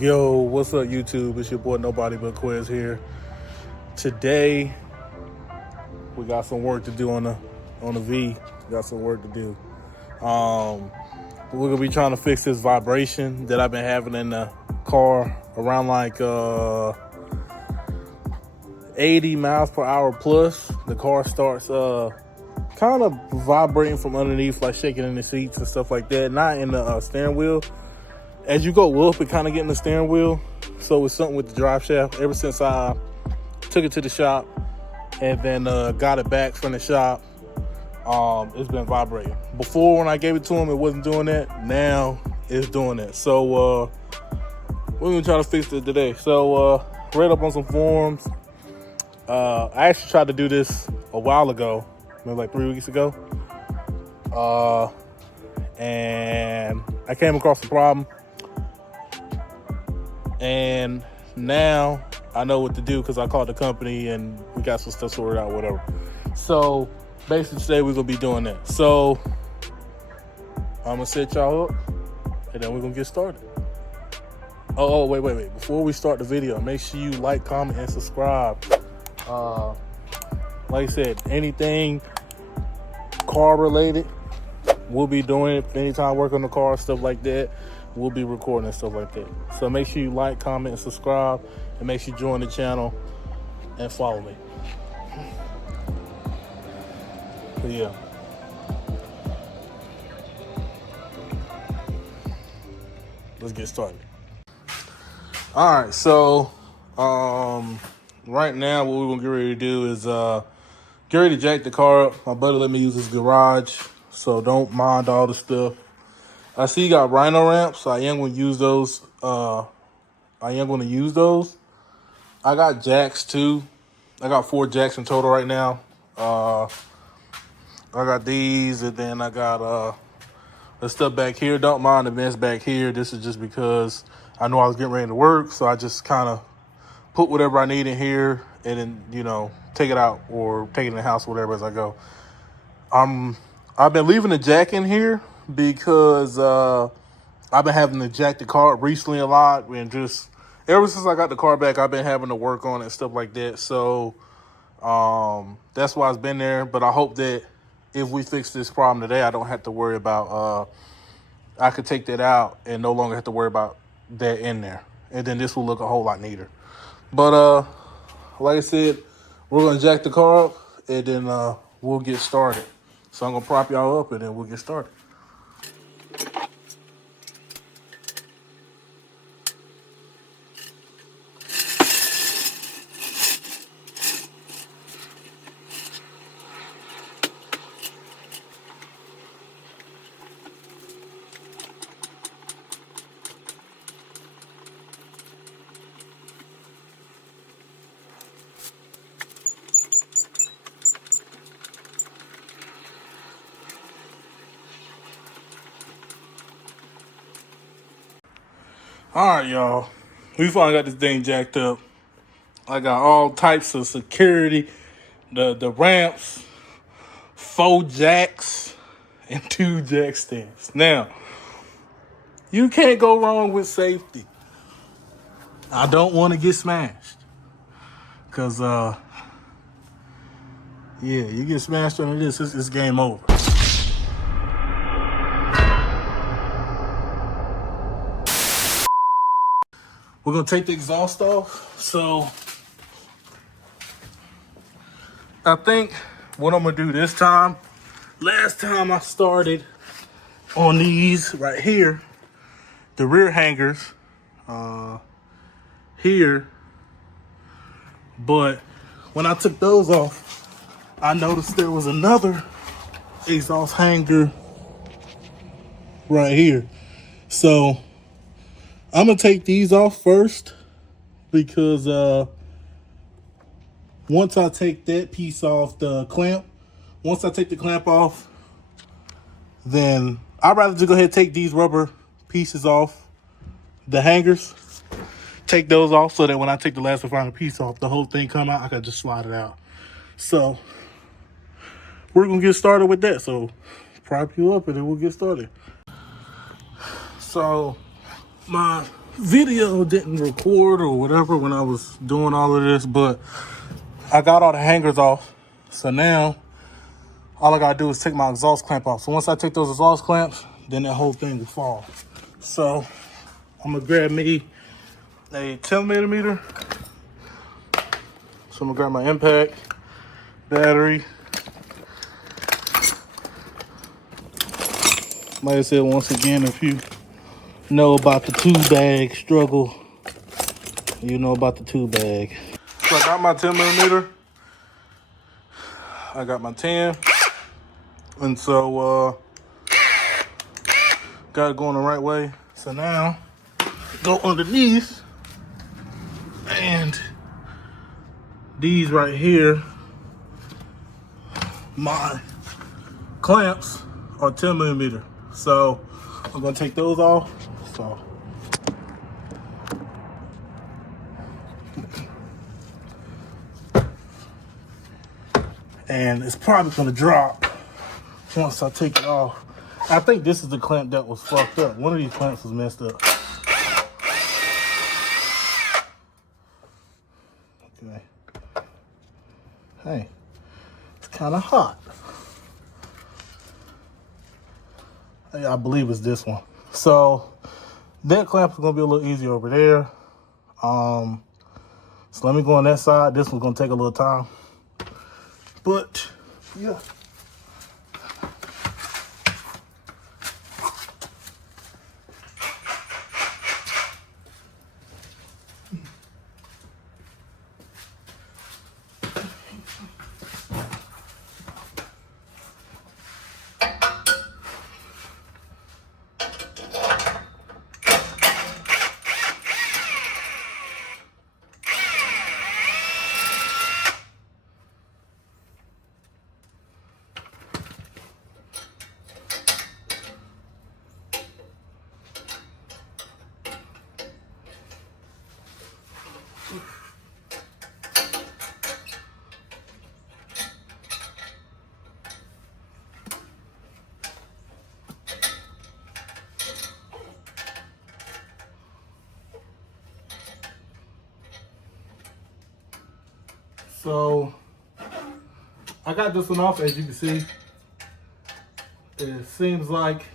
Yo, what's up YouTube? It's your boy Nobody But Quiz here. Today we got some work to do on the V. Got some work to do. We're gonna be trying to fix this vibration that I've been having in the car around like 80 miles per hour plus. The car starts kind of vibrating from underneath, like shaking in the seats and stuff like that. Not in the steering wheel. As you go up, it kind of get in the steering wheel. So it's something with the drive shaft. Ever since I took it to the shop and then got it back from the shop, it's been vibrating. Before, when I gave it to him, it wasn't doing that. Now it's doing that. So we're gonna try to fix it today. So read up on some forums. I actually tried to do this a while ago, maybe like 3 weeks ago. And I came across a problem. And now I know what to do because I called the company and we got some stuff sorted out, whatever. So basically today we're gonna be doing that. So I'm gonna set y'all up and then we're gonna get started. Oh, wait. Before we start the video, make sure you like, comment, and subscribe. Like I said, anything car related, we'll be doing it. Anytime I work on the car, stuff like that, we'll be recording and stuff like that. So make sure you like, comment, and subscribe, and make sure you join the channel and follow me. But yeah. Let's get started. All right, so right now what we're gonna get ready to do is get ready to jack the car up. My buddy let me use his garage, so don't mind all the stuff. I see you got Rhino ramps, so I am going to use those. I got jacks too. I got 4 jacks in total right now. I got these, and then I got the stuff back here. Don't mind the vents back here. This is just because I know I was getting ready to work, so I just kind of put whatever I need in here, and then take it out or take it in the house, whatever as I go. I've been leaving the jack in here because I've been having to jack the car recently a lot, and just ever since I got the car back, I've been having to work on it and stuff like that. So that's why it's been there. But I hope that if we fix this problem today, I don't have to worry about I could take that out and no longer have to worry about that in there, and then this will look a whole lot neater. But like I said, we're gonna jack the car up and then we'll get started. So I'm gonna prop y'all up and then we'll get started. All right, y'all. We finally got this thing jacked up. I got all types of security, the ramps, 4 jacks, and 2 jack stands. Now, you can't go wrong with safety. I don't want to get smashed. Because, you get smashed under this, it's game over. We're going to take the exhaust off. So I think what I'm going to do this time, last time I started on these right here, the rear hangers here. But when I took those off, I noticed there was another exhaust hanger right here. So I'm gonna take these off first because once I take that piece off the clamp, once I take the clamp off, then I'd rather just go ahead and take these rubber pieces off the hangers, take those off so that when I take the last and final piece off, the whole thing come out, I can just slide it out. So we're gonna get started with that. So prop you up and then we'll get started. So my video didn't record or whatever when I was doing all of this, but I got all the hangers off. So now all I gotta do is take my exhaust clamp off. So once I take those exhaust clamps, then that whole thing will fall. So I'm gonna grab me a 10 millimeter. So I'm gonna grab my impact, battery. Like I said, once again, if you know about the 2-bag struggle, you know about the 2-bag. So I got my 10 millimeter. I got my 10. And so, got it going the right way. So now, go underneath. And these right here, my clamps are 10 millimeter. So I'm gonna take those off. So and it's probably gonna drop once I take it off. I think this is the clamp that was fucked up. One of these clamps was messed up. Okay. Hey, it's kind of hot. I believe it's this one. So that clamp is gonna be a little easier over there. So let me go on that side. This one's gonna take a little time, but yeah. So I got this one off, as you can see. It seems like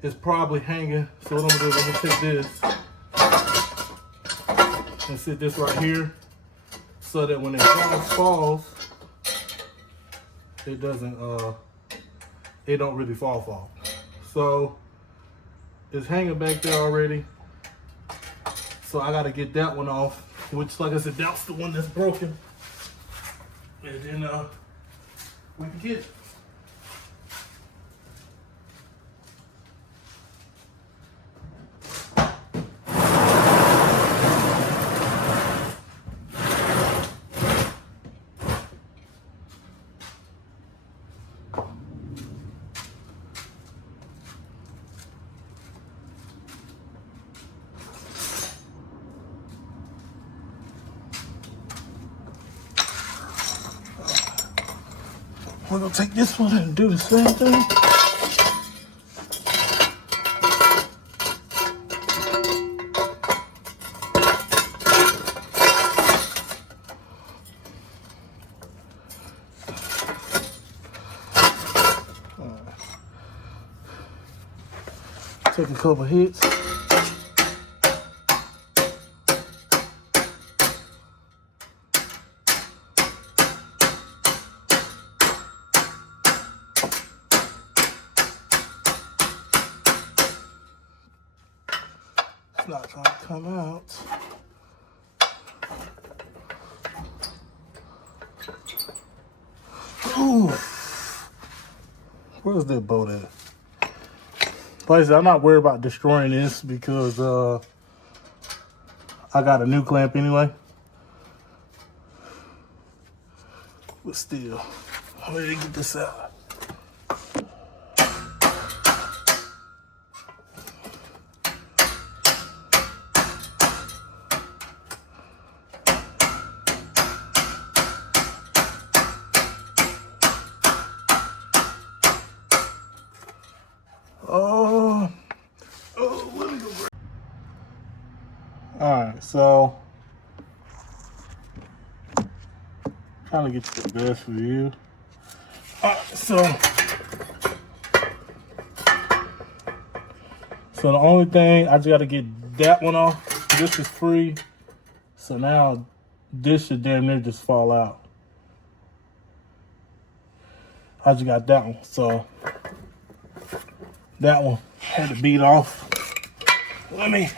it's probably hanging. So what I'm gonna do is I'm gonna take this and sit this right here so that when it falls, it doesn't it don't really fall. So it's hanging back there already. So I gotta get that one off, which, like I said, that's the one that's broken. And then we can get it. We're gonna take this one and do the same thing. Take a couple hits. Not trying to come out. Ooh. Where's that bolt at? Like I said, I'm not worried about destroying this because I got a new clamp anyway. But still, I'm ready to get this out. Let me go grab. Alright, so trying to get the best view. Alright, so the only thing, I just gotta get that one off. This is free. So now this should damn near just fall out. I just got that one. So that one had to beat off. Let me.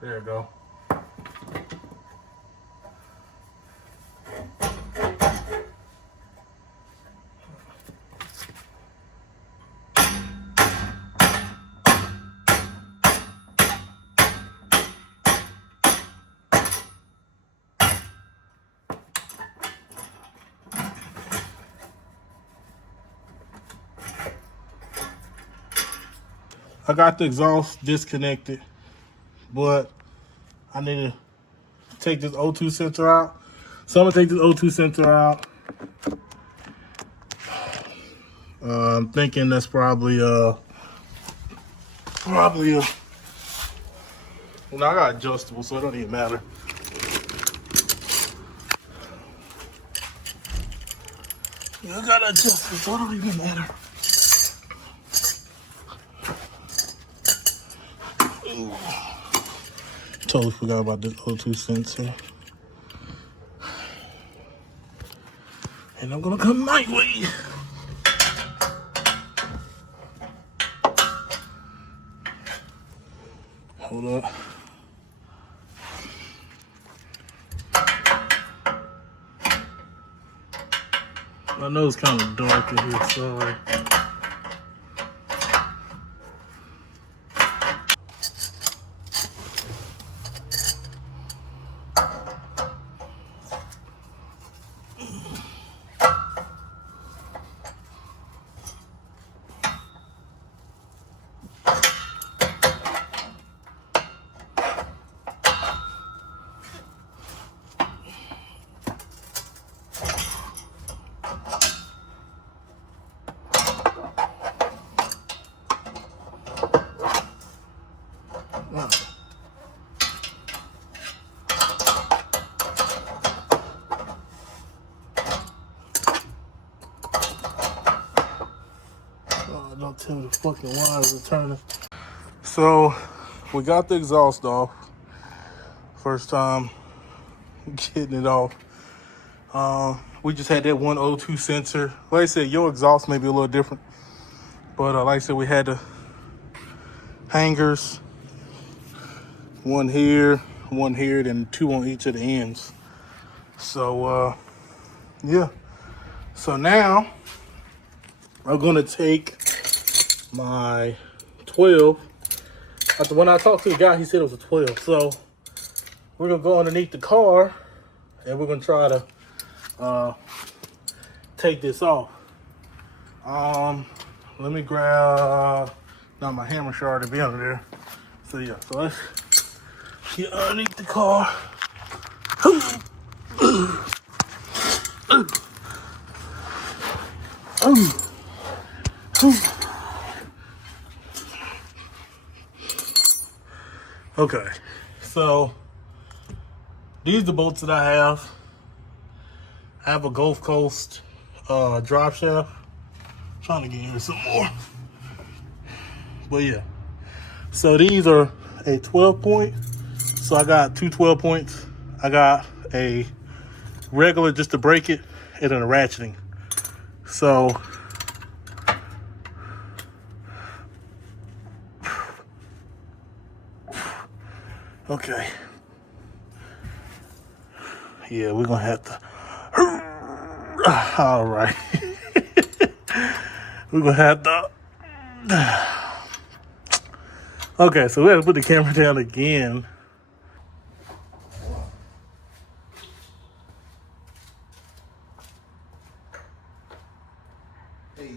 There we go. I got the exhaust disconnected, but I need to take this O2 sensor out. So I'm gonna take this O2 sensor out. I'm thinking that's probably well, I got adjustable, so it don't even matter. Yeah, I got adjustable, so it don't even matter. Ooh. Totally forgot about this O2 sensor. And I'm gonna come my way. Hold up. I know it's kind of dark in here, sorry. Don't tell me the fucking wires are turning. So we got the exhaust off. First time getting it off. We just had that one O2 sensor. Like I said, your exhaust may be a little different, but like I said, we had the hangers, one here, then two on each of the ends. So yeah. So now I'm gonna take my 12. When I talked to the guy, he said it was a 12. So we're gonna go underneath the car and we're gonna try to take this off. Let me grab, not my hammer shard to be under there. So yeah, so let's get underneath the car. Okay, so these are the bolts that I have. I have a Gulf Coast drop shaft. I'm trying to get in here some more. But yeah, so these are a 12 point. So I got two 12 points. I got a regular just to break it and then a ratcheting. So okay. Yeah, we're gonna have to. All right. We're gonna have to. Okay, so we have to put the camera down again. Hey.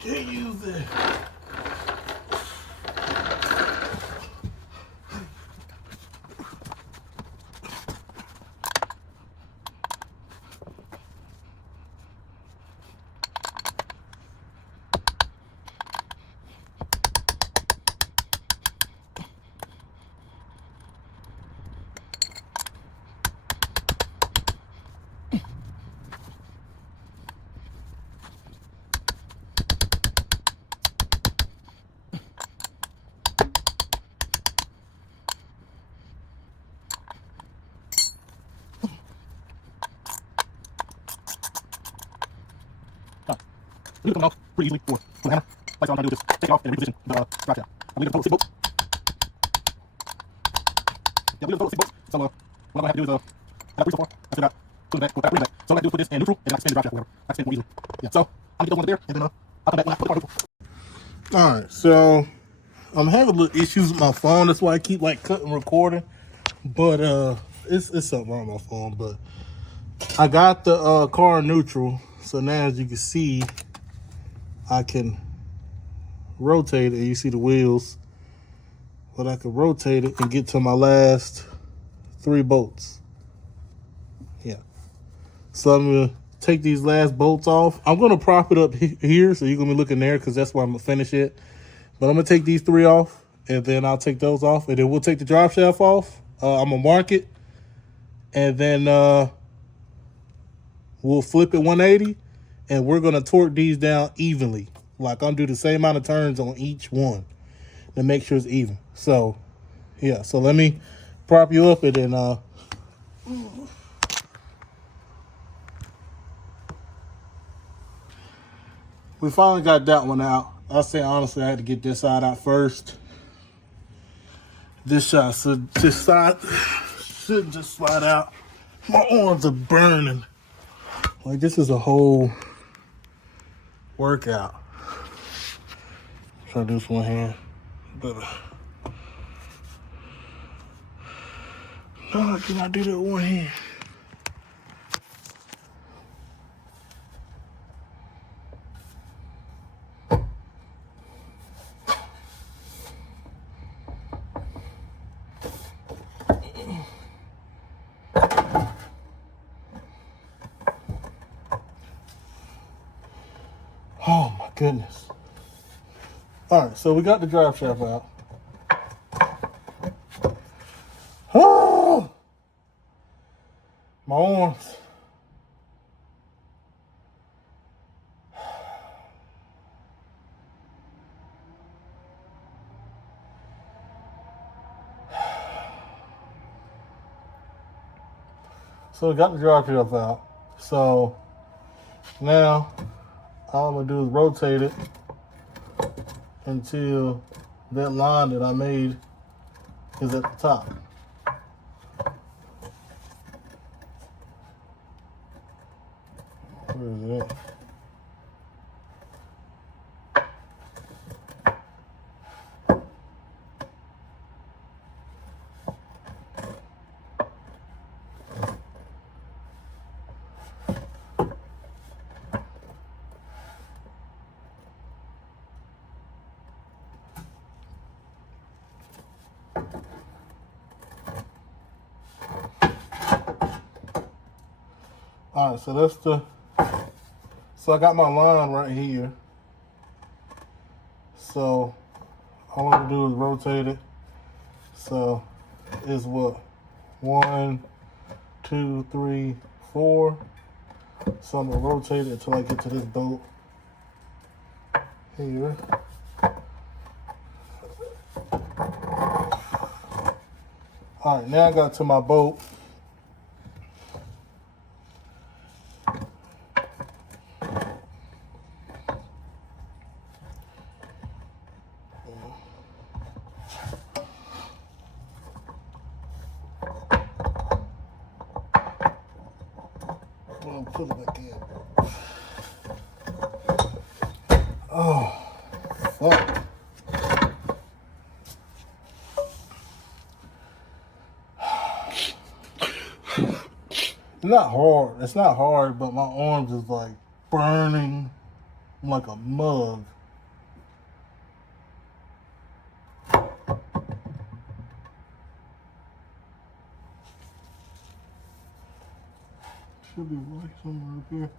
Can't use that. We can come off pretty easily for the hammer. Like all I'm gonna do is just take it off and reposition the drive shaft. I believe it's a total of 6 bolts. Yeah, we have a total of 6 bolts. So what I'm gonna have to do is I got 3 so far. I still got 2 in the back, 4 in the back. So all I have to do is put this in neutral and then I can spin the drive shaft or whatever. I can spin more easily. Yeah, so I'm gonna get those ones there and then I'll come back when I put the car neutral. Alright, so I'm having little issues with my phone. That's why I keep like cutting recording. But it's something wrong with my phone. But I got the car neutral. So now as you can see, I can rotate it. You see the wheels. But I can rotate it and get to my last 3 bolts. Yeah. So I'm going to take these last bolts off. I'm going to prop it up here. So you're going to be looking there because that's where I'm going to finish it. But I'm going to take these 3 off. And then I'll take those off. And then we'll take the drive shaft off. I'm going to mark it. And then we'll flip it 180. And we're going to torque these down evenly. Like I'm do the same amount of turns on each one to make sure it's even. So, yeah. So let me prop you up and then we finally got that one out. I'll say honestly, I had to get this side out first. This shot should just slide out. My arms are burning. Like this is a whole workout. Try to do this one hand. But no, I cannot do that with one hand. Oh my goodness. All right, so we got the drive shaft out. Oh, my arms. So we got the drive shaft out. So now all I'm gonna do is rotate it until that line that I made is at the top. Where is it at? All right, so that's so I got my line right here. So all I'm gonna do is rotate it. So it's what? 1, 2, 3, 4. So I'm gonna rotate it until I get to this bolt here. All right, now I got to my bolt. put it back in. Oh, fuck. It's not hard. It's not hard, but my arms is like burning like a mug. Should be right somewhere up here.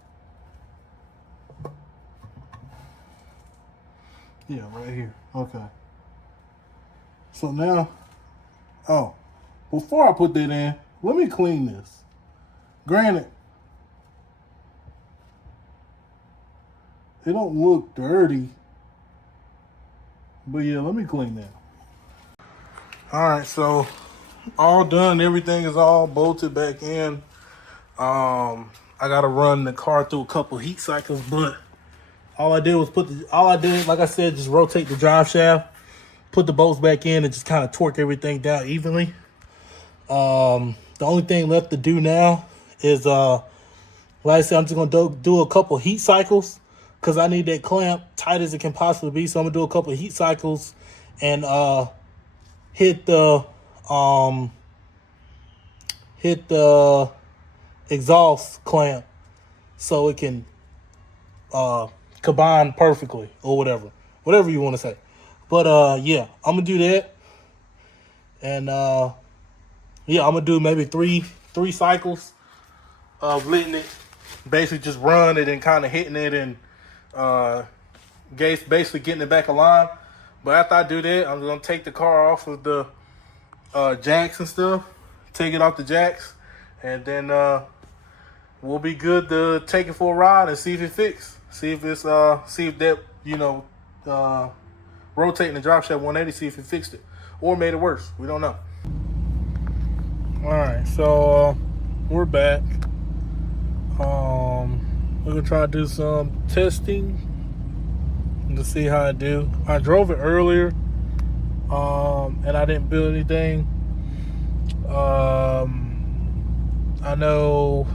Yeah, right here. Okay. So now, oh, before I put that in, let me clean this. Granted, it don't look dirty, but yeah, let me clean that. All right, so all done. Everything is all bolted back in. I gotta run the car through a couple heat cycles, but all I did was like I said, just rotate the drive shaft, put the bolts back in, and just kind of torque everything down evenly. The only thing left to do now is, like I said, I'm just gonna do a couple heat cycles because I need that clamp tight as it can possibly be. So I'm gonna do a couple of heat cycles and hit the exhaust clamp so it can combine perfectly or whatever you want to say. But yeah, I'm gonna do that, and yeah, I'm gonna do maybe three cycles of letting it basically just run it and kind of hitting it and basically getting it back aligned. But after I do that, I'm gonna take the car off of the jacks and stuff, take it off the jacks, and then we'll be good to take it for a ride and see if it fixed. See if that, rotating the drop shaft 180, see if it fixed it or made it worse. We don't know. All right, so we're back. We're gonna try to do some testing to see how I do. I drove it earlier, and I didn't build anything. I know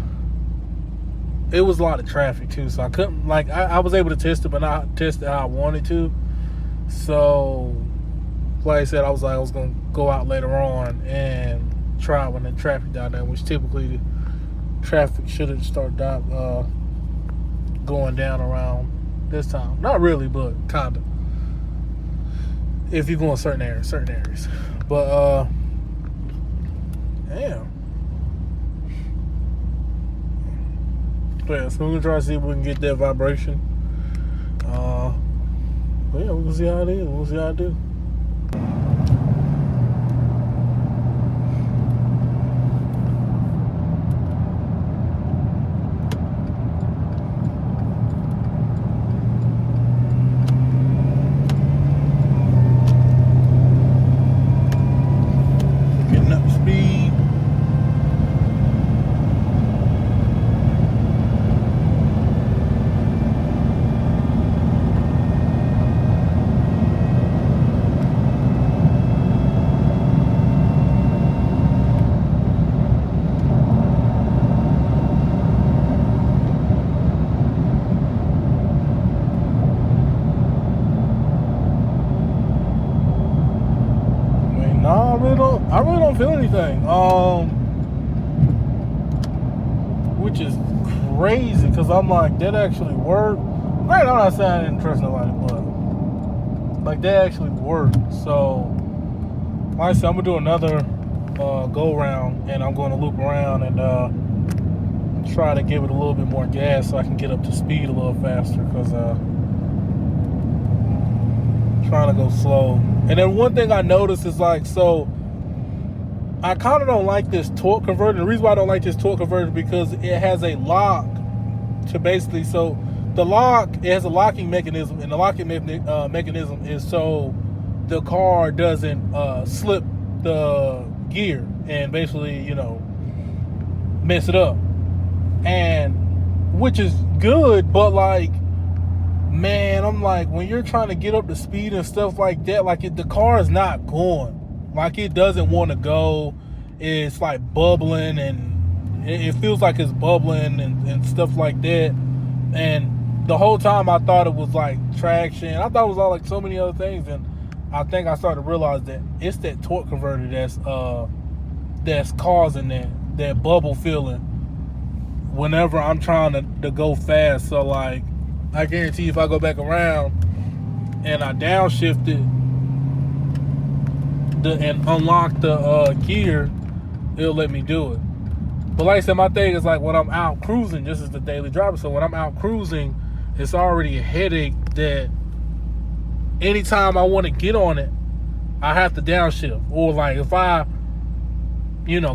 it was a lot of traffic too, so I couldn't, I was able to test it, but not test it how I wanted to. So, like I said, I was gonna go out later on and try when the traffic died down, which typically the traffic shouldn't start going down around this time. Not really, but kind of. If you go in certain areas. But damn. Yeah, so we're gonna try to see if we can get that vibration. But yeah, we'll see how it is. We'll see how I do. Getting up to speed. I really don't feel anything. Which is crazy because I'm like, that actually worked. Right, I'm not saying I didn't trust nobody, but like that actually worked. So, like I said, I'm gonna do another go round, and I'm going to loop around and try to give it a little bit more gas so I can get up to speed a little faster because trying to go slow. And then one thing I noticed is I kind of don't like this torque converter. The reason why I don't like this torque converter is because it has a lock to basically, so the lock, it has a locking mechanism, and the locking mechanism is so the car doesn't slip the gear and basically, mess it up. And which is good, but man, I'm like, when you're trying to get up to speed and stuff like that, the car is not going. It doesn't want to go. It's bubbling and it feels like it's bubbling and stuff like that. And the whole time I thought it was like traction. I thought it was all like so many other things, and I think I started to realize that it's that torque converter that's causing that bubble feeling whenever I'm trying to go fast. So like, I guarantee if I go back around and I downshifted and unlock the gear, it'll let me do it. But like I said, my thing is like when I'm out cruising, this is the daily driver. So when I'm out cruising, it's already a headache that anytime I want to get on it, I have to downshift. Or like if I,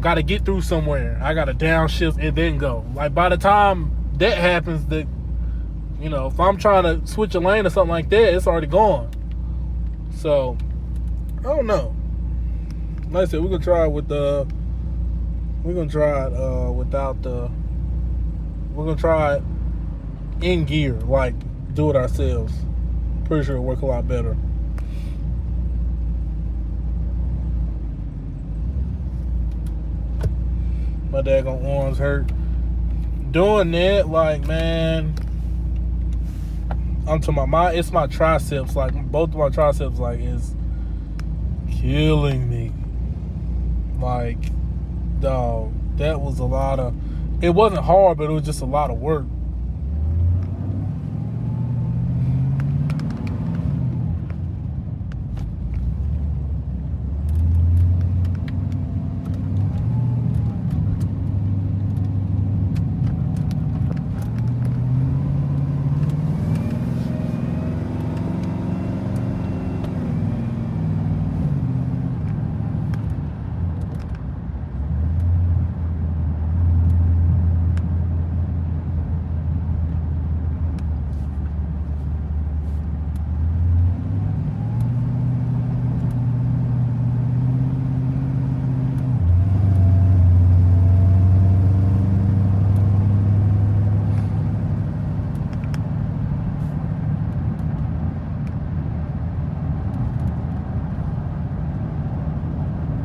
got to get through somewhere, I got to downshift and then go. Like by the time that happens, if I'm trying to switch a lane or something like that, it's already gone. So I don't know. Like I said, we're gonna try it without we're gonna try it in gear, like do it ourselves. Pretty sure it'll work a lot better. My daggone arms hurt doing that. Like, man, I'm talking about it's my triceps. Like both of my triceps, like, is killing me. Like, dog, that was a lot of. It wasn't hard, but it was just a lot of work.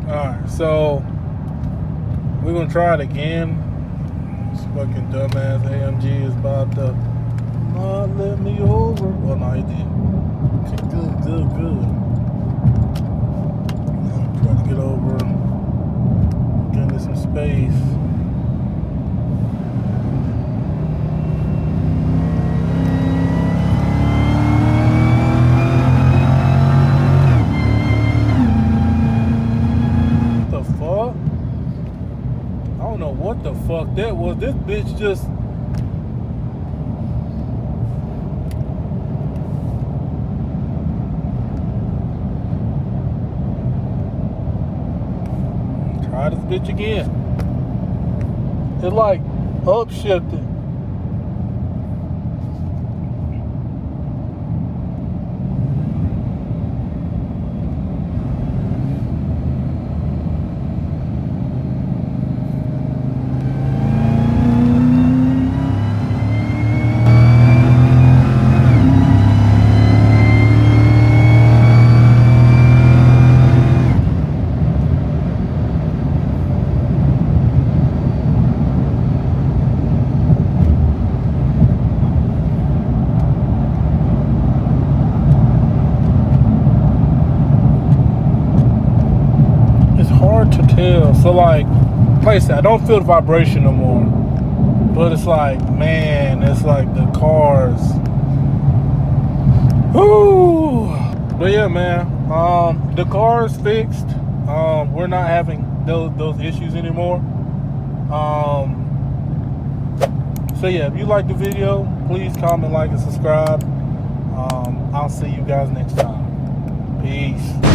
Alright, so we're gonna try it again. This fucking dumbass AMG is about to not let me over. Oh no, he did. Okay, good. I'm trying to get over. Give me some space. What the fuck that was? This bitch just try this bitch again. It like upshifted. To tell. So like I said, I don't feel the vibration no more, but it's like, man, it's like the cars. Ooh. But yeah, man, the car is fixed. We're not having those issues anymore. So yeah, if you like the video, please comment, like, and subscribe. I'll see you guys next time. Peace.